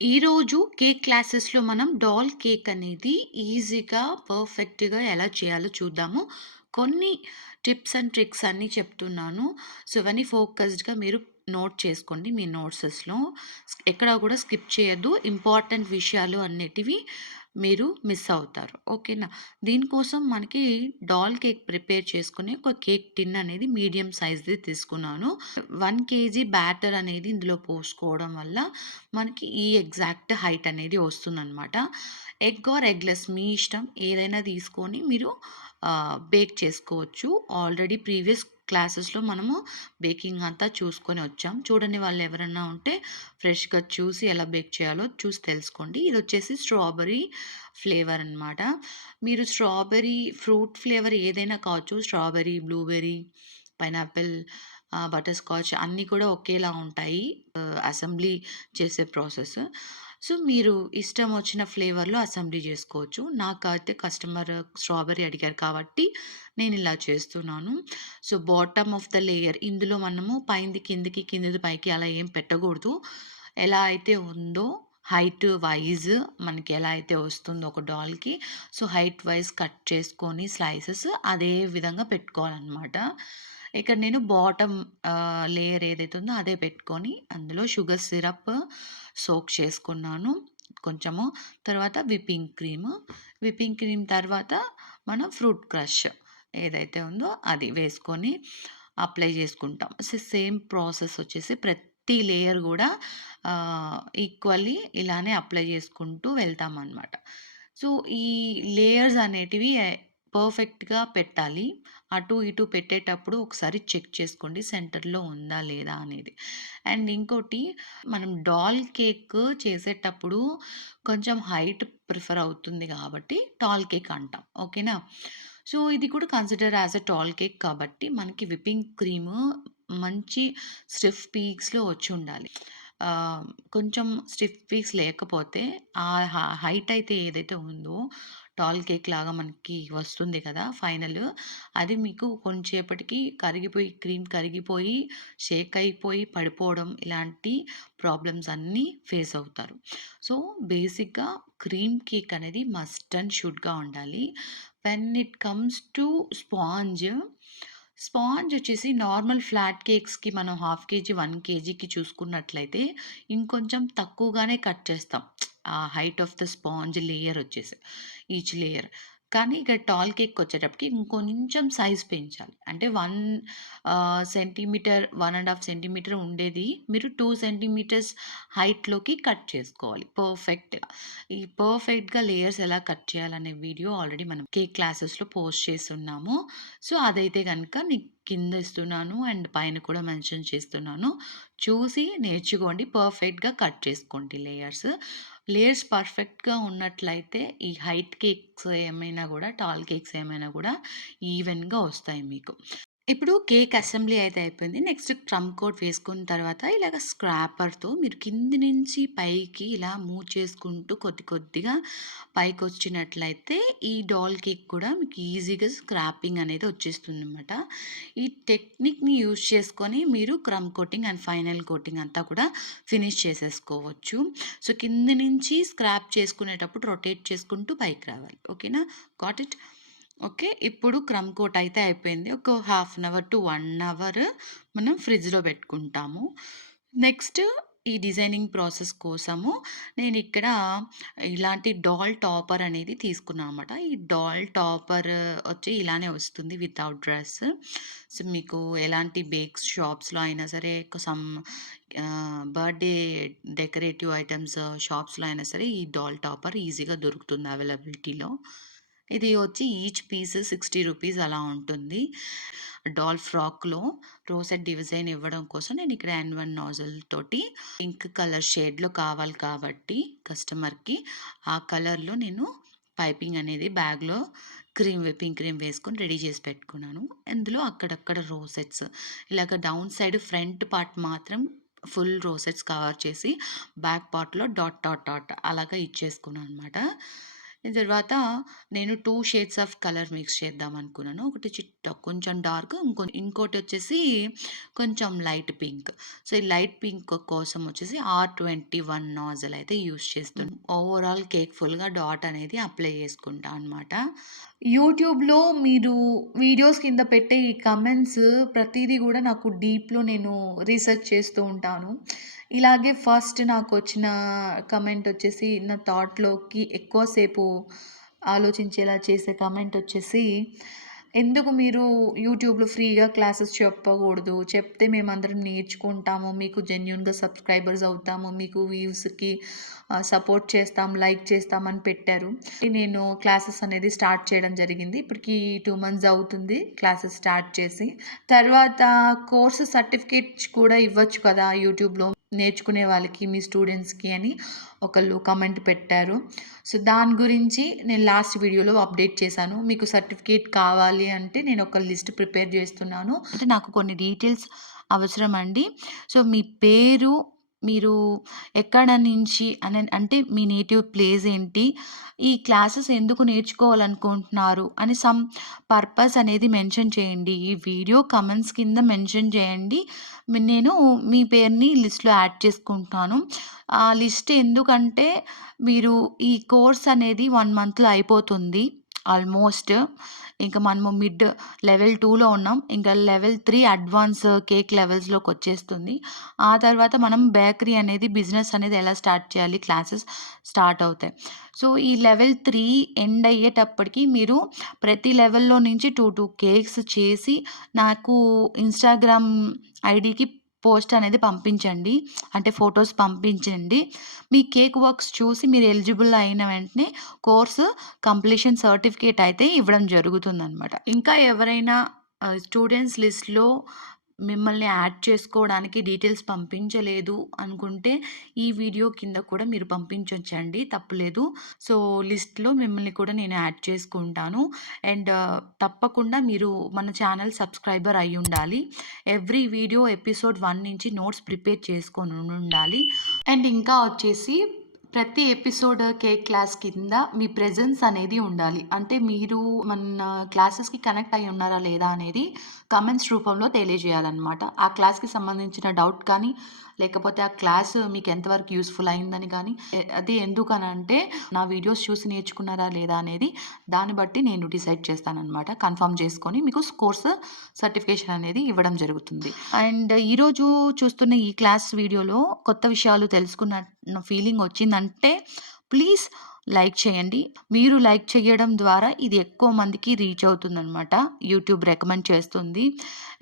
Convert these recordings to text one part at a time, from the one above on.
ఈరోజు కేక్ క్లాసెస్‌లో మనం డాల్ కేక్ అనేది ఈజీగా, పర్ఫెక్ట్‌గా ఎలా చేయాలో చూద్దాము. కొన్ని టిప్స్ అండ్ ట్రిక్స్ అన్నీ చెప్తున్నాను. సో, ఇవన్నీ ఫోకస్డ్‌గా మీరు నోట్ చేసుకోండి మీ నోట్సెస్‌లో. ఎక్కడ కూడా స్కిప్ చేయొద్దు. ఇంపార్టెంట్ విషయాలు అన్నిటివి మీరు మిస్ అవుతారు. ఓకేనా? దీనికోసం మనకి డాల్ కేక్ ప్రిపేర్ చేసుకునే ఒక కేక్ టిన్ అనేది మీడియం సైజ్‌ది తీసుకున్నాను. 1 కేజీ బ్యాటర్ అనేది ఇందులో పోసుకోవడం వల్ల మనకి ఈ ఎగ్జాక్ట్ హైట్ అనేది వస్తుందనమాట. ఎగ్ ఆర్ ఎగ్‌లెస్ మీ ఇష్టం. ఏదైనా తీసుకొని మీరు బేక్ చేసుకోవచ్చు. ఆల్రెడీ ప్రీవియస్ క్లాసెస్‌లో మనము బేకింగ్ అంతా చూసుకొని వచ్చాం. చూడని వాళ్ళు ఎవరన్నా ఉంటే ఫ్రెష్‌గా చూసి ఎలా బేక్ చేయాలో చూసి తెలుసుకోండి. ఇదొచ్చేసి స్ట్రాబెర్రీ ఫ్లేవర్ అనమాట. మీరు స్ట్రాబెర్రీ ఫ్రూట్ ఫ్లేవర్ ఏదైనా కావచ్చు. Strawberry, blueberry, pineapple, butter scotch అన్నీ కూడా ఒకేలా ఉంటాయి. అసెంబ్లీ చేసే ప్రాసెస్. సో, మీరు ఇష్టం వచ్చిన ఫ్లేవర్‌లో అసెంబ్లీ జేసుకోవచ్చు. నాకైతే కస్టమర్ స్ట్రాబెర్రీ అడిగారు కాబట్టి నేనిలా చేస్తున్నాను. So, bottom of the layer ఇందులో మనము పైంది కిందకి, కిందది పైకి అలా ఏం పెట్టకూడదు. ఎలా అయితే ఉందో హైట్ వైస్ మనకి ఎలా అయితే వస్తుందో ఒక డాల్‌కి, సో, హైట్ వైస్ కట్ చేసుకొని స్లైసెస్ అదే విధంగా పెట్టుకోవాలనమాట. ఇక్కడ నేను బాటమ్ లేయర్ ఏదైతే ఉందో అదే పెట్టుకొని అందులో షుగర్ సిరప్ సోక్ చేసుకున్నాను కొంచెము. తర్వాత విప్పింగ్ క్రీమ్ తర్వాత మనం ఫ్రూట్ క్రష్ ఏదైతే ఉందో అది వేసుకొని అప్లై చేసుకుంటాం. సేమ్ ప్రాసెస్ వచ్చేసి ప్రతి లేయర్ గూడా ఈక్వల్లీ ఇలానే అప్లై చేసుకుంటూ వెళ్తామనమాట. సో, ఈ లేయర్స్ అనేటివి పర్ఫెక్ట్‌గా పెట్టాలి. అటు ఇటు పెట్టేటప్పుడు ఒకసారి చెక్ చేసుకోండి సెంటర్‌లో ఉందా లేదా అనేది. అండ్ ఇంకోటి మనం డాల్ కేక్ చేసేటప్పుడు కొంచెం హైట్ ప్రిఫర్ అవుతుంది కాబట్టి టాల్ కేక్ అంటాం. ఓకేనా? సో, ఇది కూడా consider as a tall cake కాబట్టి మనకి విప్పింగ్ క్రీము మంచి స్టిఫ్ పీక్స్‌లో వచ్చుండాలి. ఆహ్, కొంచెం స్టిఫ్ పీక్స్ లేకపోతే ఆ హైట్ అయితే ఏదైతే ఉందో టాల్ కేక్ లాగా మనకి వస్తుంది కదా! ఫైనల్ అది మీకు కొంచేపటికి కరిగిపోయి క్రీమ్ కరిగిపోయి, షేక్ అయిపోయి పడిపోవడం ఇలాంటి ప్రాబ్లమ్స్ అన్నీ ఫేస్ అవుతారు. సో, బేసిక్‌గా క్రీమ్ కేక్ అనేది మస్ట్ అండ్ షుడ్‌గా ఉండాలి. When it comes to sponge, sponge వచ్చేసి నార్మల్ ఫ్లాట్ కేక్స్‌కి మనం హాఫ్ కేజీ, 1 కేజీకి చూసుకున్నట్లయితే ఇంకొంచెం తక్కువగానే కట్ చేస్తాం. ఆ height of the sponge layer వచ్చేసి ఈచ్ లేయర్. కానీ ఇక టాల్ కేక్‌కొచ్చేటప్పటికి ఇంకొంచెం సైజ్ పెంచాలి. అంటే 1 సెంటీమీటర్, 1 ½ సెంటీమీటర్ ఉండేది మీరు 2 సెంటీమీటర్స్ హైట్‌లోకి కట్ చేసుకోవాలి పర్ఫెక్ట్‌గా. ఈ పర్ఫెక్ట్‌గా లేయర్స్ ఎలా కట్ చేయాలనే వీడియో ఆల్రెడీ మనం కేక్ క్లాసెస్‌లో పోస్ట్ చేసున్నాము. సో, అదైతే గనక నీకు కింద ఇస్తున్నాను అండ్ పైన కూడా మెన్షన్ చేస్తున్నాను. చూసి నేర్చుకోండి. పర్ఫెక్ట్‌గా కట్ చేసుకోండి లేయర్స్. లేయర్స్ పర్ఫెక్ట్‌గా ఉన్నట్లయితే ఈ హైట్ కేక్స్ ఏమైనా గూడా, టాల్ కేక్స్ ఏమైనా గూడా ఈవెన్‌గా వస్తాయి మీకు. ఇప్పుడు కేక్ అసెంబ్లీ అయితే అయిపోయింది. నెక్స్ట్ క్రమ్ కోట్ వేసుకున్న తర్వాత ఇలాగ స్క్రాపర్‌తో మీరు కింది నుంచి పైకి ఇలా మూవ్ చేసుకుంటూ కొద్ది కొద్దిగా పైకొచ్చినట్లయితే ఈ డాల్ కేక్ కూడా మీకు ఈజీగా స్క్రాపింగ్ అనేది వచ్చేస్తుందనమాట. ఈ టెక్నిక్‌ని యూజ్ చేసుకొని మీరు క్రమ్ కోటింగ్ అండ్ ఫైనల్ కోటింగ్ అంతా కూడా ఫినిష్ చేసేసుకోవచ్చు. సో, కింది నుంచి స్క్రాప్ చేసుకునేటప్పుడు రొటేట్ చేసుకుంటూ పైకి రావాలి. ఓకేనా? Got it? ఓకే. ఇప్పుడు క్రమ్ కోట్ అయితే అయిపోయింది. ఒక half an hour to 1 hour మనం ఫ్రిడ్జ్‌లో పెట్టుకుంటాము. నెక్స్ట్ ఈ డిజైనింగ్ ప్రాసెస్ కోసము నేనిక్కడ ఇలాంటి డాల్ టాపర్ అనేది తీసుకున్నా అనమాట. ఈ డాల్ టాపర్ వచ్చి ఇలానే వస్తుంది వితౌట్ డ్రెస్. సో, మీకు ఎలాంటి బేక్స్ షాప్స్‌లో అయినా సరే బర్త్‌డే డెకరేటివ్ ఐటెమ్స్ షాప్స్‌లో అయినా సరే ఈ డాల్ టాపర్ ఈజీగా దొరుకుతుంది అవైలబిలిటీలో. ఇది వచ్చి ఈచ్ పీస్ 60 రూపీస్ అలా ఉంటుంది. డాల్ ఫ్రాక్‌లో రోసెట్ డిజైన్ ఇవ్వడం కోసం నేనిక్కడ N1 నాజిల్ తోటి పింక్ కలర్ షేడ్‌లో కావాలి కాబట్టి కస్టమర్‌కి ఆ కలర్‌లో నేను పైపింగ్ అనేది బ్యాగ్‌లో విప్పింగ్ క్రీమ్ వేసుకొని రెడీ చేసి పెట్టుకున్నాను. ఇందులో అక్కడక్కడ రోసెట్స్ ఇలాగ డౌన్ సైడ్ ఫ్రంట్ పార్ట్ మాత్రం ఫుల్ రోసెట్స్ కవర్ చేసి బ్యాక్ పార్ట్‌లో డాట్, డాట్, డాట్ అలాగా ఇచ్చేసుకున్నాననమాట. దాని తర్వాత నేను 2 షేడ్స్ ఆఫ్ కలర్ మిక్స్ చేద్దాం అనుకున్నాను. ఒకటి కొంచెం డార్క్, ఇంకోటొచ్చేసి కొంచెం లైట్ పింక్. సో, ఈ లైట్ పింక్ కోసం వచ్చేసి R21 నాజిల్ అయితే యూజ్ చేస్తున్నాను. ఓవరాల్ కేక్ ఫుల్‌గా డాట్ అనేది అప్లై చేసుకుంటా అనమాట. యూట్యూబ్‌లో మీరు వీడియోస్ కింద పెట్టే ఈ కమెంట్స్ ప్రతీదీ గూడా నాకు డీప్‌లో నేను రీసెర్చ్ చేస్తూ ఉంటాను. ఇలాగే ఫస్ట్ నాకొచ్చిన కమెంట్ వచ్చేసి నా థాట్‌లోకి ఎక్కువ సేపు ఆలోచించేలా చేసే కమెంట్ వచ్చేసి, "ఎందుకు మీరు యూట్యూబ్‌లో ఫ్రీగా క్లాసెస్ చెప్పకూడదు? చెప్తే మేమందరం నేర్చుకుంటాము. మీకు జెన్యూన్‌గా సబ్‌స్క్రైబర్స్ అవుతాము. మీకు వ్యూస్‌కి సపోర్ట్ చేస్తాం, లైక్ చేస్తాం" అని పెట్టారు. నేను క్లాసెస్ అనేది స్టార్ట్ చేయడం జరిగింది. ఇప్పటికి 2 మంత్స్ అవుతుంది క్లాసెస్ స్టార్ట్ చేసి. తర్వాత కోర్స్ సర్టిఫికేట్స్ కూడా ఇవ్వచ్చు కదా యూట్యూబ్‌లో నేర్చుకునే వాళ్ళకి, మీ స్టూడెంట్స్‌కి అని ఒకళ్ళు కామెంట్ పెట్టారు. సో, దాని గురించి నేను లాస్ట్ వీడియోలో అప్డేట్ చేశాను. మీకు సర్టిఫికేట్ కావాలి అంటే నేను ఒక లిస్ట్ ప్రిపేర్ చేస్తున్నాను. అంటే నాకు కొన్ని డీటెయిల్స్ అవసరమండి. సో, మీ పేరు, మీరు ఎక్కడ నుంచి అంటే మీ నేటివ్ ప్లేస్ ఏంటి? ఈ క్లాసెస్ ఎందుకు నేర్చుకోవాలనుకుంటున్నారు? అని సమ్ పర్పస్ అనేది మెన్షన్ చేయండి. ఈ వీడియో కామెంట్స్ కింద మెన్షన్ చేయండి. నేను మీ పేరుని లిస్ట్‌లో యాడ్ చేసుకుంటాను. ఆ లిస్ట్ ఎందుకంటే మీరు ఈ కోర్స్ అనేది 1 మంత్‌లో అయిపోతుంది ఆల్మోస్ట్. ఇంక మనము లెవెల్ 2లో ఉన్నాం. ఇంకా లెవెల్ 3 అడ్వాన్స్ కేక్ లెవెల్స్‌లోకొచ్చేస్తుంది. ఆ తర్వాత మనం బేకరీ అనేది బిజినెస్ అనేది ఎలా స్టార్ట్ చేయాలి క్లాసెస్ స్టార్ట్ అవుతాయి. సో, ఈ లెవెల్ 3 ఎండ్ అయ్యేటప్పటికి మీరు ప్రతి లెవెల్‌లో నుంచి 2 కేక్స్ చేసి నాకు ఇన్‌స్టాగ్రామ్ ఐడీకి పోస్ట్ అనేది పంపించండి. అంటే ఫోటోస్ పంపించండి. మీ కేక్ వర్క్స్ చూసి మీరు ఎలిజిబుల్ అయిన వెంటనే కోర్స్ కంప్లీషన్ సర్టిఫికేట్ అయితే ఇవ్వడం జరుగుతుందనమాట. ఇంకా ఎవరైనా స్టూడెంట్స్ లిస్ట్‌లో మిమ్మల్ని యాడ్ చేసుకోవడానికి డీటెయిల్స్ పంపించలేదు అనుకుంటే, ఈ వీడియో కింద కూడా మీరు పంపించొచ్చండి. తప్పులేదు. సో, లిస్ట్‌లో మిమ్మల్ని కూడా నేను యాడ్ చేసుకుంటాను. అండ్ తప్పకుండా మీరు మన ఛానల్ సబ్స్క్రైబర్ అయ్యుండాలి. ఎవ్రీ వీడియో ఎపిసోడ్ 1 నుంచి నోట్స్ ప్రిపేర్ చేసుకొనుండాలి. అండ్ ఇంకా వచ్చేసి ప్రతి ఎపిసోడ్ కేక్ క్లాస్ కింద మీ ప్రెజెన్స్ అనేది ఉండాలి. అంటే మీరు మన క్లాసెస్‌కి కనెక్ట్ అయ్యి ఉన్నారా లేదా అనేది కామెంట్స్ రూపంలో తెలియజేయాలనమాట. ఆ క్లాస్‌కి సంబంధించిన డౌట్ కానీ, లేకపోతే ఆ క్లాస్ మీకు ఎంతవరకు యూజ్‌ఫుల్ అయిందని గానీ, అది ఎందుకనంటే నా వీడియోస్ చూసి నేర్చుకున్నారా లేదా అనేది దాన్ని బట్టి నేను డిసైడ్ చేస్తాననమాట. కన్ఫర్మ్ చేసుకొని మీకు కోర్స్ సర్టిఫికేషన్ అనేది ఇవ్వడం జరుగుతుంది. అండ్ ఈరోజు చూస్తున్న ఈ క్లాస్ వీడియోలో కొత్త విషయాలు తెలుసుకున్న ఫీలింగ్ వచ్చిందంటే ప్లీజ్ లైక్ చేయండి. మీరు లైక్ చేయడం ద్వారా ఇది ఎక్కువ మందికి రీచ్ అవుతుందనమాట. యూట్యూబ్ రికమెండ్ చేస్తుంది.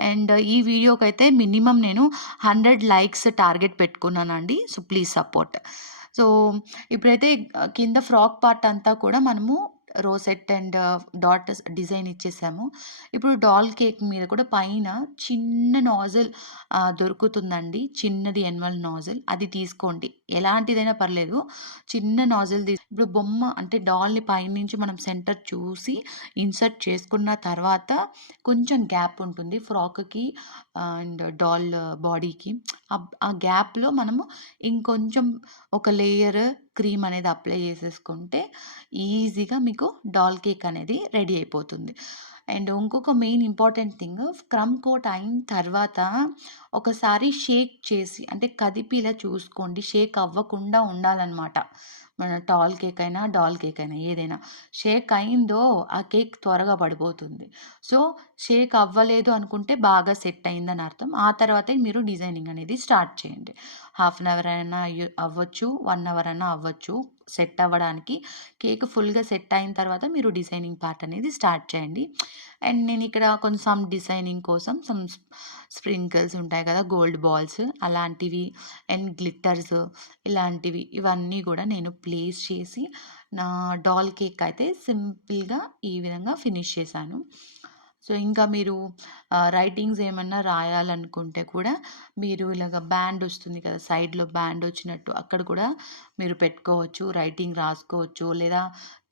అండ్ ఈ వీడియోకైతే మినిమమ్ నేను 100 లైక్స్ టార్గెట్ పెట్టుకున్నానండి. So, please support. సో, ఇప్పుడైతే కింద ఫ్రాక్ పార్ట్ అంతా కూడా మనము రోసెట్ అండ్ డాట్ డిజైన్ ఇచ్చేసాము. ఇప్పుడు డాల్ కేక్ మీద కూడా పైన చిన్న నాజిల్ దొరుకుతుందండి. చిన్నది ఎనిమల్ నాజిల్ అది తీసుకోండి. ఎలాంటిదైనా పర్లేదు. చిన్న నాజిల్ ఇప్పుడు బొమ్మ అంటే డాల్‌ని పైనుంచి మనం సెంటర్ చూసి ఇన్సర్ట్ చేసుకున్న తర్వాత కొంచెం గ్యాప్ ఉంటుంది ఫ్రాక్‌కి అండ్ డాల్ బాడీకి. ఆ గ్యాప్‌లో మనము ఇంకొంచెం ఒక లేయర్ క్రీమ్ అనేది అప్లై చేసేసుకుంటే ఈజీగా మీకు డాల్ కేక్ అనేది రెడీ అయిపోతుంది. అండ్ ఇంకొక main important thing crumb coat అయిన తర్వాత ఒకసారి షేక్ చేసి అంటే కదిపి ఇలా చూసుకోండి. షేక్ అవ్వకుండా ఉండాలనమాట. మన డాల్ కేక్ అయినా ఏదైనా. షేక్ అయిందో ఆ కేక్ త్వరగా పడిపోతుంది. సో, షేక్ అవ్వలేదు అనుకుంటే బాగా సెట్ అయిందని అర్థం. ఆ తర్వాతే మీరు డిజైనింగ్ అనేది స్టార్ట్ చేయండి. హాఫ్ అన్ అవర్ అయినా అవ్వచ్చు. 1 అవర్ అయినా అవ్వచ్చు సెట్ అవ్వడానికి. కేక్ ఫుల్‌గా సెట్ అయిన తర్వాత మీరు డిజైనింగ్ పార్ట్ అనేది స్టార్ట్ చేయండి. అండ్ నేనిక్కడ కొంచెం డిజైనింగ్ కోసం స్ప్రింకిల్స్ ఉంటాయి కదా! గోల్డ్ బాల్స్ అలాంటివి అండ్ గ్లిట్టర్స్ ఇలాంటివి ఇవన్నీ గూడా నేను ప్లేస్ చేసి నా డాల్ కేక్ అయితే సింపుల్‌గా ఈ విధంగా ఫినిష్ చేశాను. సో, ఇంకా మీరు రైటింగ్స్ ఏమన్నా రాయాలనుకుంటే కూడా మీరు ఇలాగ బ్యాండ్ ఒస్తుంది కదా! సైడ్‌లో బ్యాండ్ ఒచ్చినట్టు అక్కడ కూడా మీరు పెట్టుకోవచ్చు. రైటింగ్ రాసుకోవచ్చు. లేదా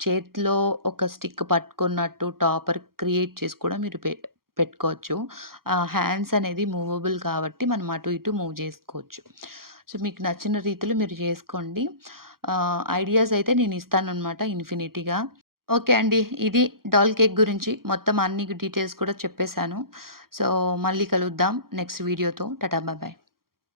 చేతిలో ఒక స్టిక్ పట్టుకున్నట్టు టాపర్ క్రియేట్ చేసి కూడా మీరు పెట్టుకోవచ్చు. హ్యాండ్స్ అనేది మూవబుల్ కాబట్టి మనం అటు ఇటు మూవ్ జేసుకోవచ్చు. సో, మీకు నచ్చిన రీతిలో మీరు చేసుకోండి. ఐడియాస్ అయితే నేను ఇస్తాననమాట ఇన్ఫినిటీగా. ఓకే అండి. ఇది డాల్ కేక్ గురించి మొత్తం అన్ని డీటెయిల్స్ కూడా చెప్పేసాను. సో, మళ్ళీ కలుద్దాం నెక్స్ట్ వీడియోతో. Tata bye bye.